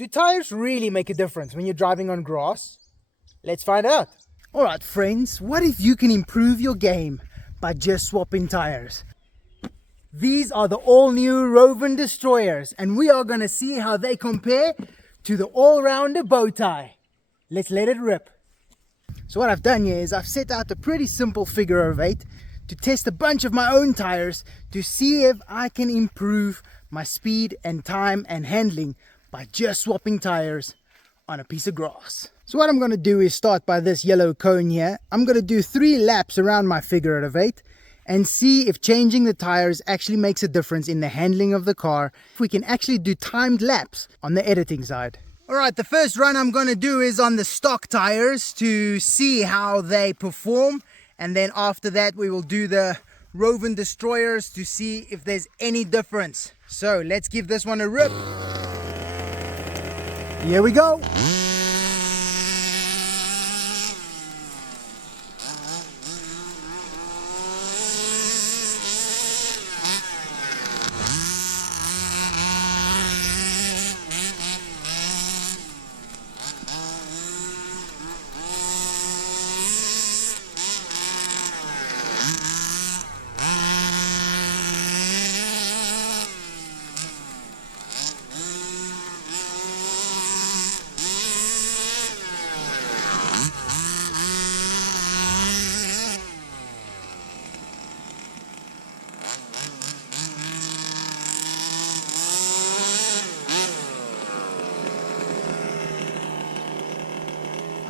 Do tires really make a difference when you're driving on grass? Let's find out. Alright friends, what if you can improve your game by just swapping tires? These are the all-new Rovan Destroyers, and we are going to see how they compare to the all-rounder bow tie. Let's let it rip. So what I've done here is I've set out a pretty simple figure of 8 to test a bunch of my own tires to see if I can improve my speed and time and handling by just swapping tires on a piece of grass. So what I'm going to do is start by this yellow cone here. I'm going to do 3 laps around my figure of 8 and see if changing the tires actually makes a difference in the handling of the car. If we can actually do timed laps on the editing side. Alright, the first run I'm going to do is on the stock tires to see how they perform, and then after that we will do the Rovan Destroyers to see if there's any difference. So let's give this one a rip. Here we go.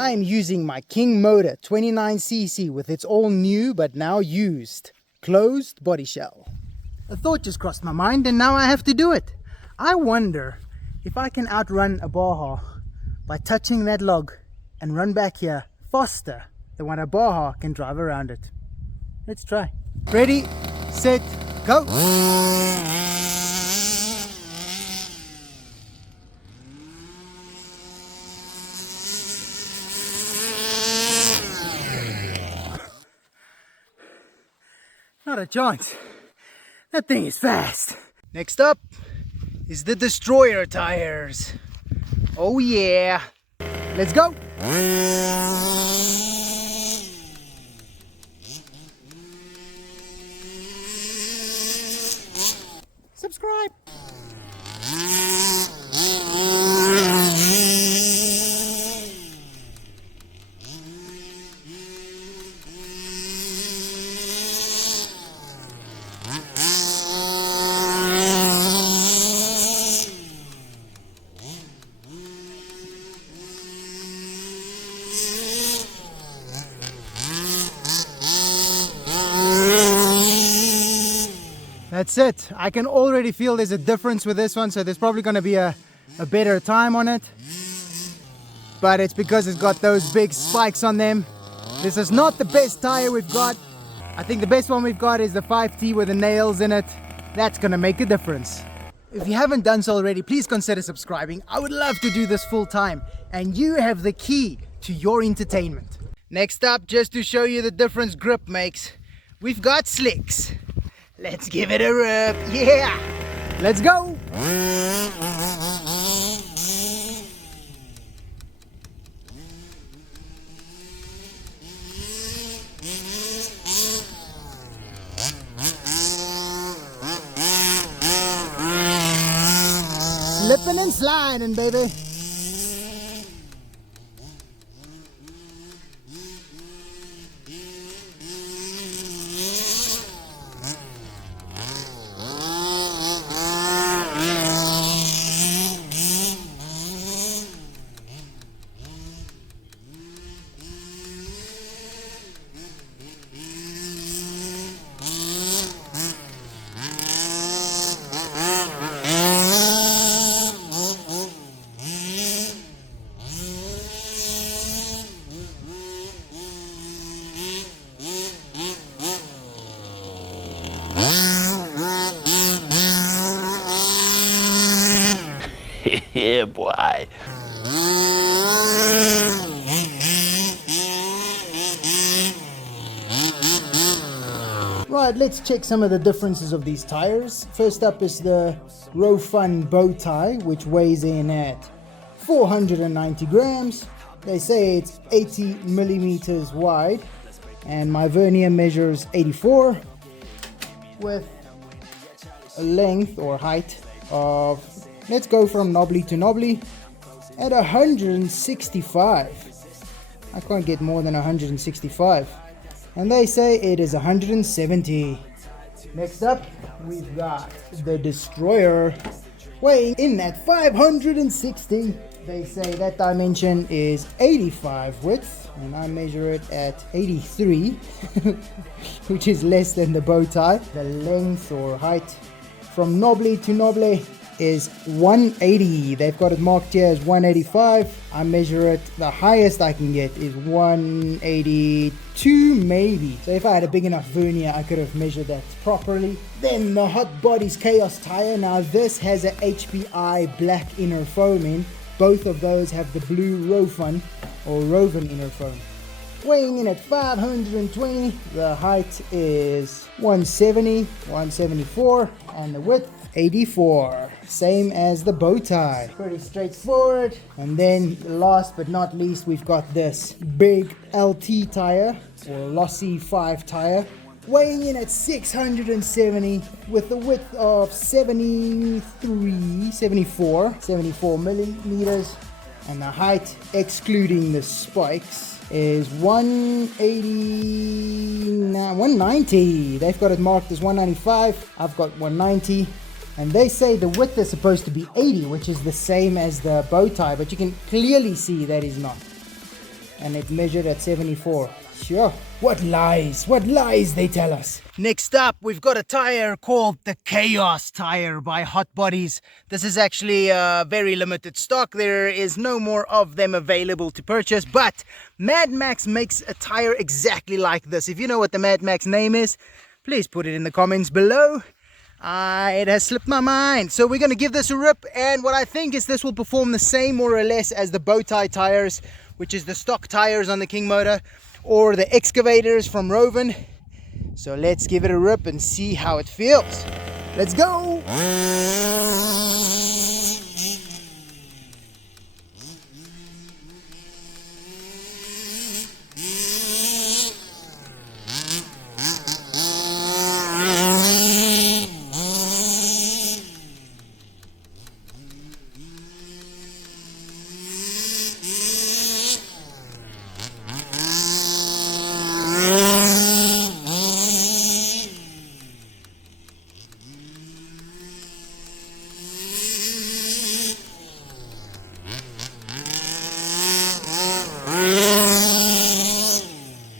I am using my King Motor 29cc with its all new but now used closed body shell. A thought just crossed my mind and now I have to do it. I wonder if I can outrun a Baja by touching that log and run back here faster than what a Baja can drive around it. Let's try. Ready, set, go! Not a chance. That thing is fast. Next up is the Destroyer tires. Oh yeah. Let's go. Subscribe. That's it. I can already feel there's a difference with this one, so there's probably going to be a better time on it. But it's because it's got those big spikes on them. This is not the best tire we've got. I think the best one we've got is the 5T with the nails in it. That's going to make a difference. If you haven't done so already, please consider subscribing. I would love to do this full time, and you have the key to your entertainment. Next up, just to show you the difference grip makes, we've got slicks. Let's give it a rip. Yeah! Let's go! Slipping and sliding, baby. Yeah, boy. Right, let's check some of the differences of these tires. First up is the Rovan bow tie, which weighs in at 490 grams. They say it's 80 millimeters wide, and my vernier measures 84 with a length or height of, let's go from knobbly to knobbly, at 165. I can't get more than 165, and they say it is 170. Next up, we've got the Destroyer, weighing in at 560. They say that dimension is 85 width, and I measure it at 83, which is less than the bow tie. The length or height from knobbly to knobbly is 180. They've got it marked here as 185. I measure it, the highest I can get is 182 maybe. So if I had a big enough vernier, I could have measured that properly. Then the Hot Bodies Chaos tire. Now this has a HPI black inner foam in. Both of those have the blue Rovan inner foam. Weighing in at 520. The height is 170, 174, and the width 84, same as the bow tie. Pretty straightforward. And then last but not least, we've got this big LT tire, or Lossy 5 tire, weighing in at 670 with a width of 74 millimeters, and the height, excluding the spikes, is 190. They've got it marked as 195. I've got 190. And they say the width is supposed to be 80, which is the same as the bow tie, but you can clearly see that is not. And it measured at 74. Sure. What lies they tell us. Next up, we've got a tire called the Chaos tire by Hot Bodies. This is actually a very limited stock. There is no more of them available to purchase, but Mad Max makes a tire exactly like this. If you know what the Mad Max name is, please put it in the comments below. It has slipped my mind. So we're going to give this a rip, and what I think is this will perform the same more or less as the bow tie tires, which is the stock tires on the King motor, or the excavators from Rovan. So let's give it a rip and see how it feels. Let's go!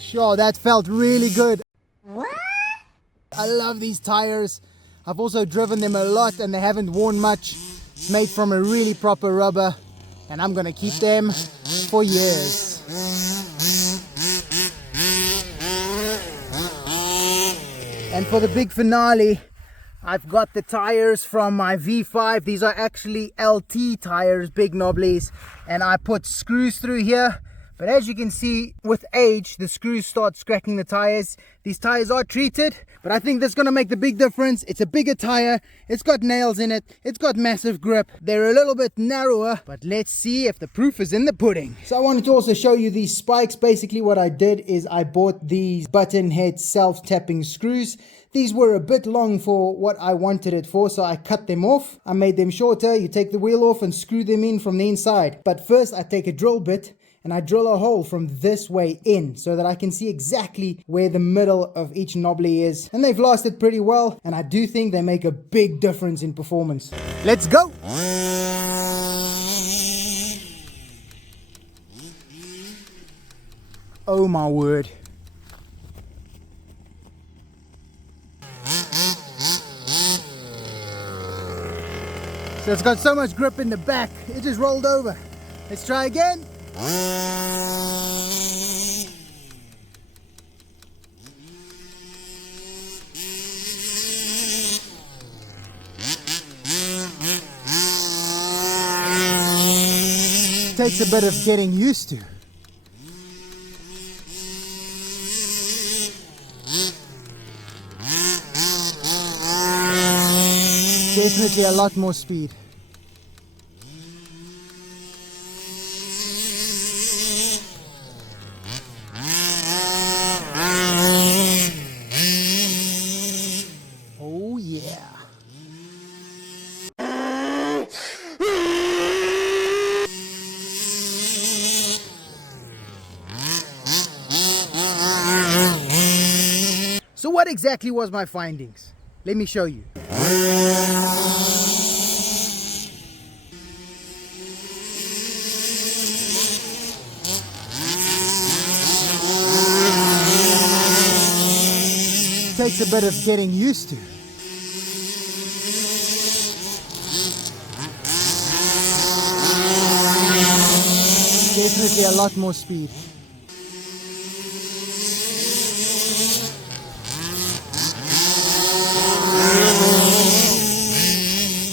Sure, that felt really good. What? I love these tires. I've also driven them a lot and they haven't worn much. It's made from a really proper rubber, and I'm gonna keep them for years. And for the big finale, I've got the tires from my V5. These are actually LT tires, big knobblies, and I put screws through here. But as you can see, with age, the screws start scratching the tires. These tires are treated, but I think that's gonna make the big difference. It's a bigger tire, it's got nails in it, it's got massive grip. They're a little bit narrower, but let's see if the proof is in the pudding. So I wanted to also show you these spikes. Basically what I did is I bought these button head self-tapping screws. These were a bit long for what I wanted it for, so I cut them off. I made them shorter. You take the wheel off and screw them in from the inside. But first I take a drill bit and I drill a hole from this way in so that I can see exactly where the middle of each knobbly is. And they've lasted pretty well, and I do think they make a big difference in performance. Let's go! Oh my word. So it's got so much grip in the back, it just rolled over. Let's try again. Takes a bit of getting used to. Definitely a lot more speed. So what exactly was my findings? Let me show you. Takes a bit of getting used to. Definitely a lot more speed.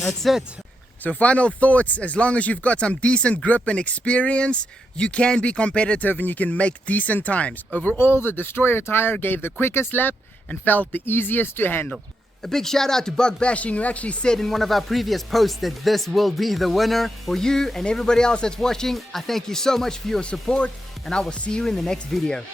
That's it. So final thoughts, as long as you've got some decent grip and experience, you can be competitive and you can make decent times. Overall, the Destroyer tire gave the quickest lap and felt the easiest to handle. A big shout out to Bug Bashing, who actually said in one of our previous posts that this will be the winner. For you and everybody else that's watching, I thank you so much for your support, and I will see you in the next video.